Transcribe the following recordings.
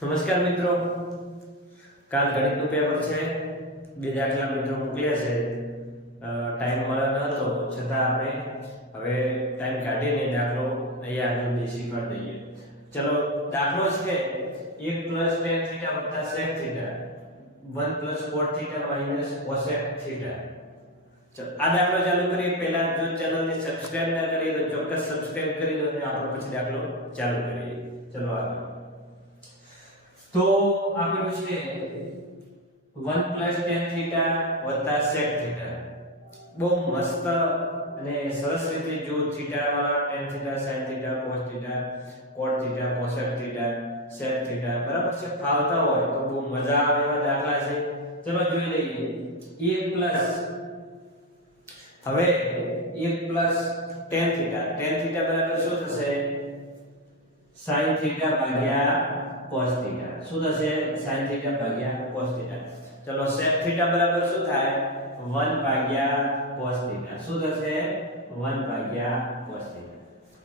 નમસ્કાર મિત્રો, કાલ ગણિતનું પેપર છે. બે દાખલા મિત્રો મોકલ્યા છે. ટાઈમ મળ્યો ન હતો છતાં આપણે હવે ટાઈમ કાઢીને દાખલો અહીંયા આગળ બેસી કરી દઈએ. ચલો, દાખલો છે 1 + tan θ + sec θ 1 + cot θ - cosec θ. ચલો, આ દાખલો ચાલુ કરીએ. પહેલા જો ચેનલને સબસ્ક્રાઇબ ના કરી તો ચોક્કસ સબસ્ક્રાઇબ કરી દો અને આપણે પછી દાખલો ચાલુ કરીએ. ચલો આગળ. તો આપણે છે 1 + tan θ + sec θ. બહુ મસ્ત અને સરસ રીતે જો θ વાળા tan θ sin θ cos θ cot θ cosec θ sec θ બરાબર છે, ફાવતા હોય તો બહુ મજા આવે એવા દાખલા છે. ચલો જોઈ લઈએ. 1 હવે 1 + tan θ બરાબર શું થશે? sin θ / cos θ. શું થશે? sin θ / cos θ. ચલો, sec θ બરાબર શું થાય? 1 / cos θ. શું થશે? 1 / cos θ.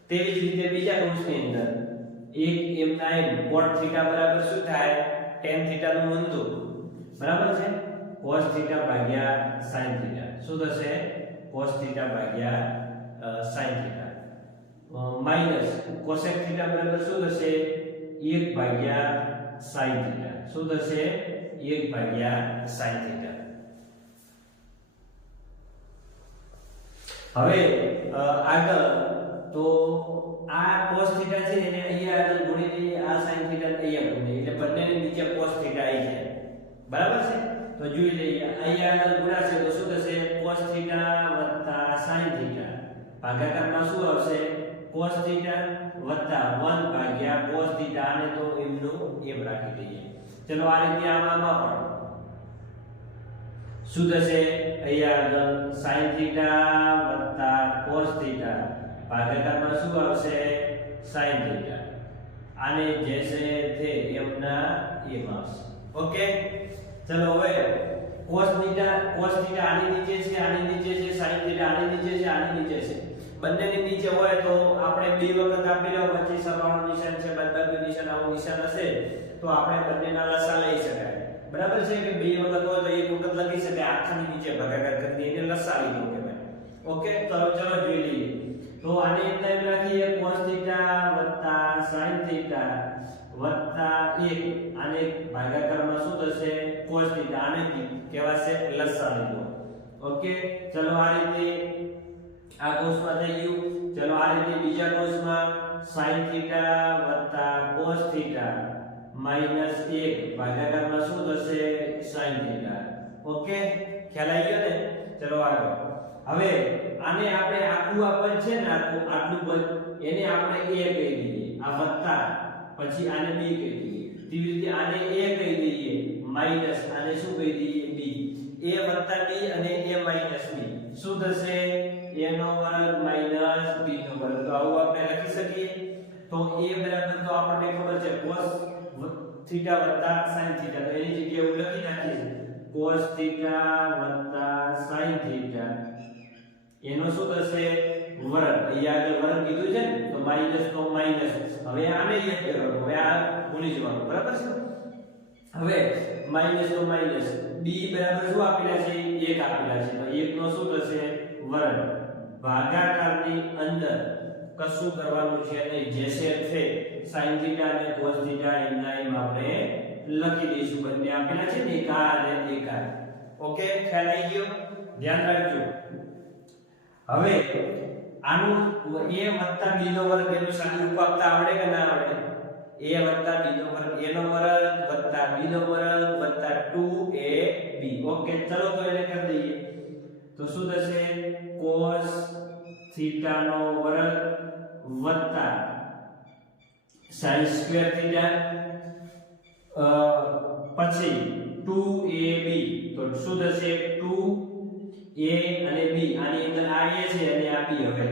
તેવી જ રીતે બીજા કૌંસની અંદર 1m9 cot θ બરાબર શું થાય? tan θ નું મૂંઝું બરાબર છે, cos θ / sin θ. શું થશે? cos θ / sin θ. માઈનસ cosec θ બરાબર શું થશે? 1 / sin θ. શું થશે? 1 / sin θ. હવે આગળ તો આ cos θ છે એને અહીંયા આગળ ગુણી દઈએ, આ sin θ અહીંયા ગુણી દઈએ, એટલે બંનેની નીચે cos θ આવી જાય. બરાબર છે? તો જોઈ લઈએ. અહીંયા આગળ ગુણાશે તો શું થશે? cos θ + sin θ. ભાગાકારમાં શું આવશે? cos θ + 1 / cos θ. આને તો એમનું એમ રાખી દઈએ. ચલો, આ રીતે આમાં પણ શું થશે? અહીંયા આગળ sin θ + cos θ. ભાગાકારમાં શું આવશે? sin θ. આને જैसे थे એમના એમ આવશે. ઓકે, ચલો હવે cos θ આની નીચે છે, આની નીચે છે, sin θ આની નીચે છે, આની નીચે છે. બંનેની નીચે હોય તો આપણે બે વખત આપી લો, વચ્ચે સરવાળાનું નિશાન છે, બાદબાકીનું નિશાન, આવું નિશાન હશે તો આપણે બંનેના લસા લઈ શકાય. બરાબર છે કે બે વખત હોય તો એક વખત લખી શકાય, આખાની નીચે ભાગાકાર કરી એને લસા લીધો કહેવાય. ઓકે, ચલો જોઈ લઈએ. તો આને એટલે એમ લખીએ cos θ + sin θ + 1. આને ભાગાકારમાં શું થશે? cos θ. આને કહેવાશે લસા લીધો. ઓકે, ચલો આ રીતે આ કૌંસમાં થઈ ગયું. ચલો આ રીતે બીજા કૌંસમાં sin θ + cos θ - 1 ભાગાકારમાં શું થશે? sin θ. ઓકે, ખ્યાલ આવી ગયો ને? ચલો આગળ. હવે આને આપણે આખું આપણ છે ને, આટલું પદ એને આપણે a કહી દઈએ, આ વત્તા પછી આને b કહી દઈએ. તેવી રીતે આને a કહી દઈએ, માઈનસ આને શું કહી દઈએ? b. a + b અને a - b શું થશે? a નો વર્ગ માઈનસ b નો વર્ગ. તો આવું આપણે લખી શકીએ. તો a બરાબર તો આપણને ખબર છે cos θ + sin θ. તો એની જગ્યાએ હું લખી નાખીશ cos θ + sin θ. એનો શું થશે? વર્ગ. અહીંયા આગળ વર્ગ કીધું છે ને, તો માઈનસ તો માઈનસ. હવે આને યાદ કરવાનું, હવે આ ભૂલી જવાનું. બરાબર છે? હવે માઈનસ તો માઈનસ. b બરાબર શું આપેલા છે? 1 આપેલા છે. તો 1 નો શું થશે? વર્ગ. ભાગાકારની અંદર કશું કરવાનું છે નહીં, જેસે છે sin θ અને cos θ એમના એમ આપણે લખી દઈશું. બંને આપેલા છે ને, એક આ અને એક આ. ઓકે, ખ્યાલ આવી ગયો? ધ્યાન રાખજો. હવે આનું a + b નો વર્ગ એનું સાદું રૂપ આપતા આવડે કે ના આવડે? a + b નો વર્ગ, a નો વર્ગ + b નો વર્ગ + 2ab. ઓકે, ચલો તો એને કરી દઈએ. તો શું થશે? cos θ નો વર્ગ + sin² θ પછી 2ab. તો શું થશે? 2a અને b. આની અંદર આ a છે અને આ b. હવે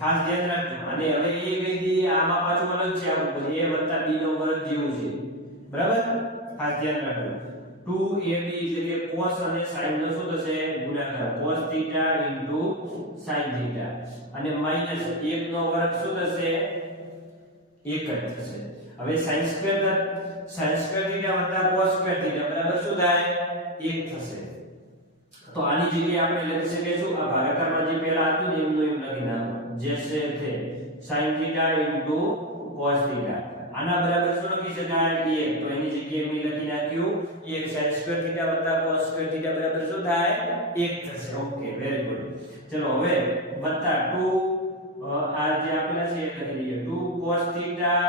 ખાસ ધ્યાન રાખજો, આને હવે a કહી દઈએ, આમાં પાછું અલગ છે, આપણું a + b નો વર્ગ જેવું છે. બરાબર? ખાસ ધ્યાન રાખજો. 2ab એટલે કે cos અને sin નો શું થશે? ગુણાકાર. cos θ * sin θ. અને -1 નો વર્ગ શું થશે? એક જ થશે. હવે sin સ્ક્વેર થીટા વત્તા cos સ્ક્વેર થીટા બરાબર શું થાય? 1 થશે. તો આની જગ્યાએ આપણે લખી શકીશું આ ભાગાકારમાં જે પહેલા હતું ને એમનું એમ લખી નાખો જે છે sin થીટા cos થીટા. આના બરાબર શું લખી શકાય? 1. તો એની જગ્યાએ મેં લખી નાખ્યું 1 sin સ્ક્વેર થીટા વત્તા cos સ્ક્વેર થીટા બરાબર શું થાય? 1 થશે. Okay, very good. ચલો હવે વત્તા 2 આ જે આપેલા છે એ લખી દઈએ 2 cos theta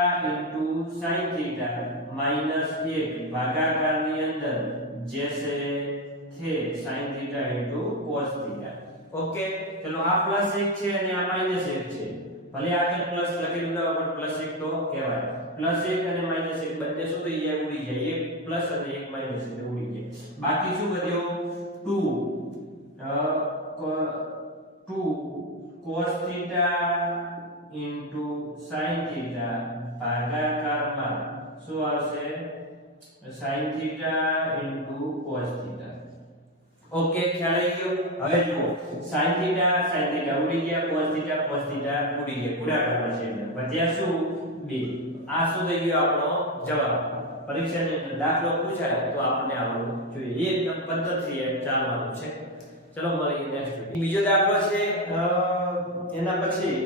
sin theta minus 1 ભાગાકારની અંદર જે છે sin theta cos theta. Okay, ચલો આ પ્લસ 1 છે અને આ માઈનસ 1 છે. ભલે આગળ પ્લસ લખેલું ના પણ પ્લસ 1 તો કહેવાય. પ્લસ 1 અને માઈનસ 1 બંને શું થઈ જાય? ઉડી જાય. એક પ્લસ અને એક માઈનસ એટલે ઉડી જાય. બાકી શું વધ્યો? 2 cos થીટા sin થીટા ભાગાકારમાં શું આવશે? sin theta cos theta. Okay, ખ્યાલ આવી ગયો? હવે જુઓ sin થીટા ઉડી ગયા, cos થીટા ઉડી ગયા. ગુણાકારમાં છે એટલે વધ્યા શું? 2. આ શું થઈ ગયો આપણો જવાબ? પરીક્ષાની અંદર દાખલો પૂછાય તો આપણને આવડવું જોઈએ. એકદમ પદ્ધતિએ ચાલવાનું છે. ચલો મળીએ નેક્સ્ટ. બીજો દાખલો છે એના પછી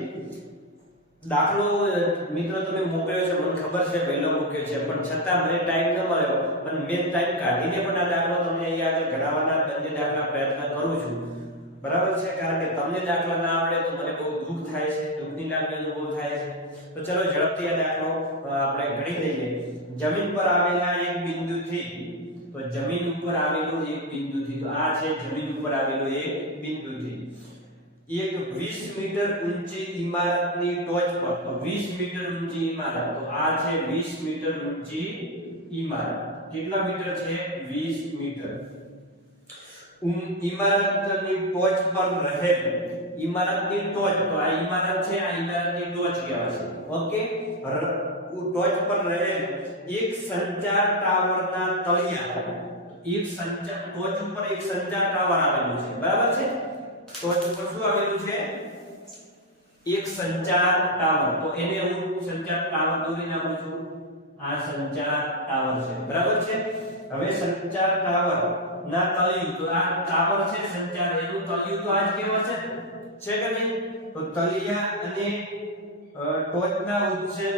દાખલો મિત્રો તમે મોકલ્યો છે, મને ખબર છે પહેલો મૂક્યો છે, પણ છતાં મને ટાઈમ ન મળ્યો. પણ મેં ટાઈમ કાઢીને પણ આ દાખલો તમને અહીંયા આગળ ઘડાવવાના બંને દાખલા પ્રયત્ન કરું છું. બરાબર છે? કારણ કે તમને દાખલા ના આવડે તો મને બહુ દુઃખ થાય છે, દુઃખની લાગણી અનુભવ થાય છે. તો ચલો ઝડપથી આ દાખલો આપણે ગણી દઈએ. જમીન પર આવેલા એક બિંદુથી, તો જમીન ઉપર આવેલું એક બિંદુથી, તો આ છે જમીન ઉપર આવેલું એક બિંદુથી એક 20 મીટર ઊંચી ઇમારતની ટોચ પર, તો 20 મીટર ઊંચી ઇમારત, તો આ છે 20 મીટર ઊંચી ઇમારત. કેટલા મીટર છે? 20 મીટર. ઇમારતની ટોચ પર રહેલ, ઇમારતની ટોચ, તો આ ઇમારત છે, આ ઇમારતની ટોચ કહેવાય છે. ઓકે, ટોચ પર રહેલ એક સંચાર ટાવરના તળિયા, ટોચ ઉપર એક સંચાર ટાવર આવેલું છે. બરાબર છે? ટોચ ઉપર શું આવેલું છે? એક સંચાર ટાવર. તો એને હું સંચાર ટાવર દોરી નાખું છું. આ સંચાર ટાવર છે. બરાબર છે? હવે સંચાર ટાવર ના તળિયું, તો આ ટાવર છે સંચાર, એનું તળિયું તો આજ કેવું છે કે નહીં? તો તળિયા અને ટોચના ઉચ્ચેર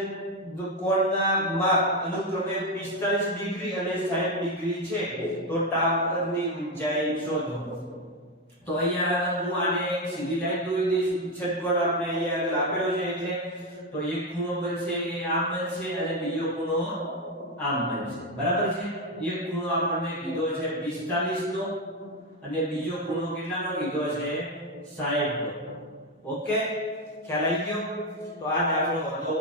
કોણના માપ અનુક્રમે 45 ડિગ્રી અને 60 ડિગ્રી છે. તો ટાવરની ઊંચાઈ શોધો. તો અહીંયા હું આને એક સીધી લાઈન દોરી દઈશ. ષટકોણ આપણે અહીંયા આપેલો છે એટલે તો એક ખૂણો બનશે એ આમ બનશે અને બીજો ખૂણો આમ બનશે. બરાબર છે? એક ખૂણો આપણને કીધો છે 45 નો અને બીજો ખૂણો કેટલાનો કીધો છે? 60 નો. ઓકે, ખ્યાલ આવી ગયો? તો આ દાખલો હતો.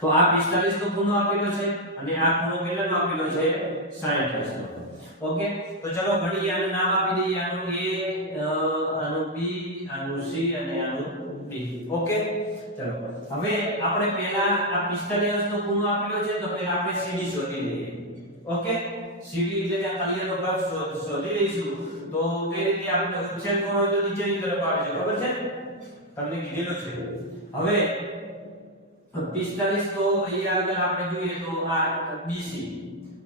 તો આ 45 નો ખૂણો આપેલો છે અને આ ખૂણો કેટલાનો આપેલો છે? 60 નો. ઓકે, તો ચલો ઘડીએ આનું નામ આપી દઈએ. આનું A, આનું B, આનું C અને આનું D. ઓકે, ચલો હવે આપણે પહેલા આ 45 નો ખૂણો આપેલો છે તો પહેલા આપણે CD શોધી લઈએ. ઓકે, CD એટલે કે તળિયાનો ભાગ શોધી લઈશું. તો કઈ રીતે આપણે ઉચ્છેદ કોણ હોય તો નીચેની તરફ આવશે. ખબર છે? તમને કીધેલું છે. હવે 45 તો અહીંયા આગળ આપણે જોઈએ તો આ BC,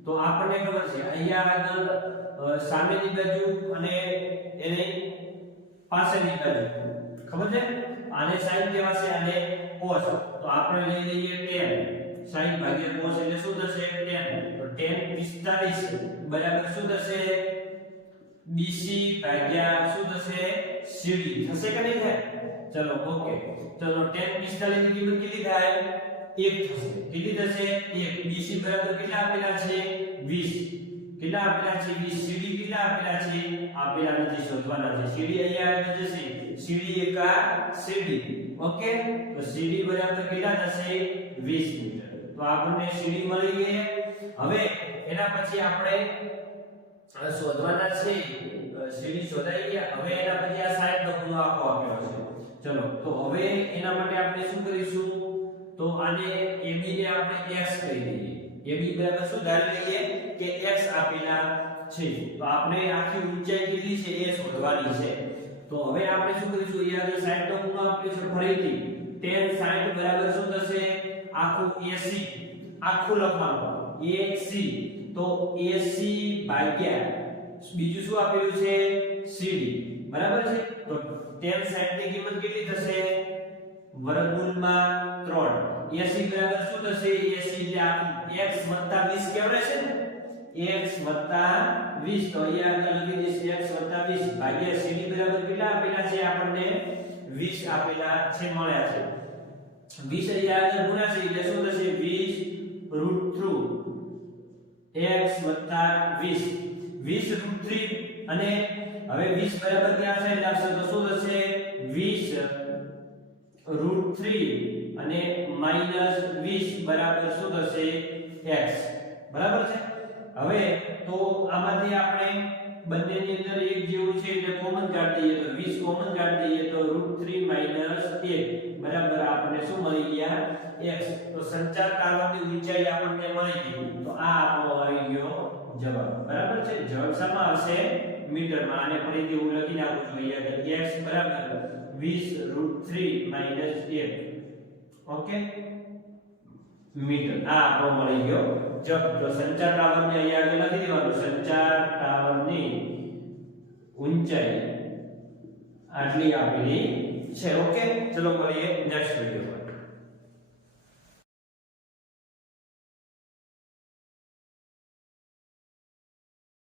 તો આપણને ખબર છે અહીંયા આગળ સામેની બાજુ અને એની પાછળની બાજુ ખબર છે? આને sin કહેવાશે અને cos. તો આપણે લઈ લઈએ tan. sin ભાગ્યા cos એટલે શું થશે? tan. તો tan 45 બરાબર શું થશે? BC ભાગ્યા શું થશે? CD થશે કે નહીં થાય? ચલો ઓકે, ચલો tan 45 ની કિંમત કેટલી થાય? 1 થશે. કેટલી થશે? 1. BC બરાબર કેટલા આપેલા છે? 20. કેટલા આપેલા છે? 20. CD કેટલા આપેલા છે? આપેલા નથી, શોધવાના છે. CD અહીંયા આવી જશે. CD એકા CD. ઓકે, તો CD બરાબર કેટલા થશે? 20 મીટર. તો આપણને CD મળી ગઈ. હવે એના પછી આપણે શોધવાના છે. CD શોધાઈ ગયા. હવે એના પછી આ 60 નો ખૂણો આખો આપ્યો છે. ચલો, તો હવે એના માટે આપણે શું કરીશું? તો આને AB ને આપણે x કહી દઈએ. AB બરાબર શું ધારી લઈએ કે x આપેલા છે. તો આપણે આખી ઊંચાઈ કેટલી છે એ શોધવાની છે. તો હવે આપણે શું કરીશું? અહીંયા આગળ 60 નો ખૂણો આપ્યો છે ફરીથી. tan 60 બરાબર શું થશે આખું AC આખું લખવાનું AC તો AC ભાગ્યા બીજું શું આપેલું છે CD બરાબર છે તો tan 60 ની કિંમત કેટલી થશે વર્ગમૂળમાં 3 AC બરાબર શું થશે AC એટલે આખું x 20 કેવડે છે ને x 20 તો અહીંયા આગળ લખી દઈશું x 20 ભાગ્યા CD બરાબર કેટલા આપેલા છે આપણને 20 આપેલા છે મળ્યા છે 20 અહીંયા આગળ ગુણાશે એટલે શું થશે 20 x 20 20 √3 અને હવે 20 બરાબર ક્યાં સાઈડ આવશે તો શું થશે 20 √3 અને -20 બરાબર શું થશે x બરાબર છે હવે તો આમાંથી આપણે બંનેની અંદર એક જેવું છે એટલે કોમન કાઢી દઈએ તો 20 કોમન કાઢી દઈએ તો √3 - 1 બરાબર આપણને શું મળી ગયા x તો સંચાર તારવની ઊંચાઈ આપણને મળી ગઈ તો આ આપણો આવી ગયો જવાબ બરાબર છે જવાબ શામાં આવશે મીટરમાં આને ફરીથી હું લખી નાખું છું અહીંયા કે x બરાબર 20 √3 - 1 ઓકે મીટર આ આપણો મળી ગયો જવાબ તો સંચાર ટાવરને અહીંયા આગળ લખી દેવાનું સંચાર ટાવરની ઊંચાઈ આટલી આપેલી છે ઓકે ચલો મળીએ નેક્સ્ટ વિડિયોમાં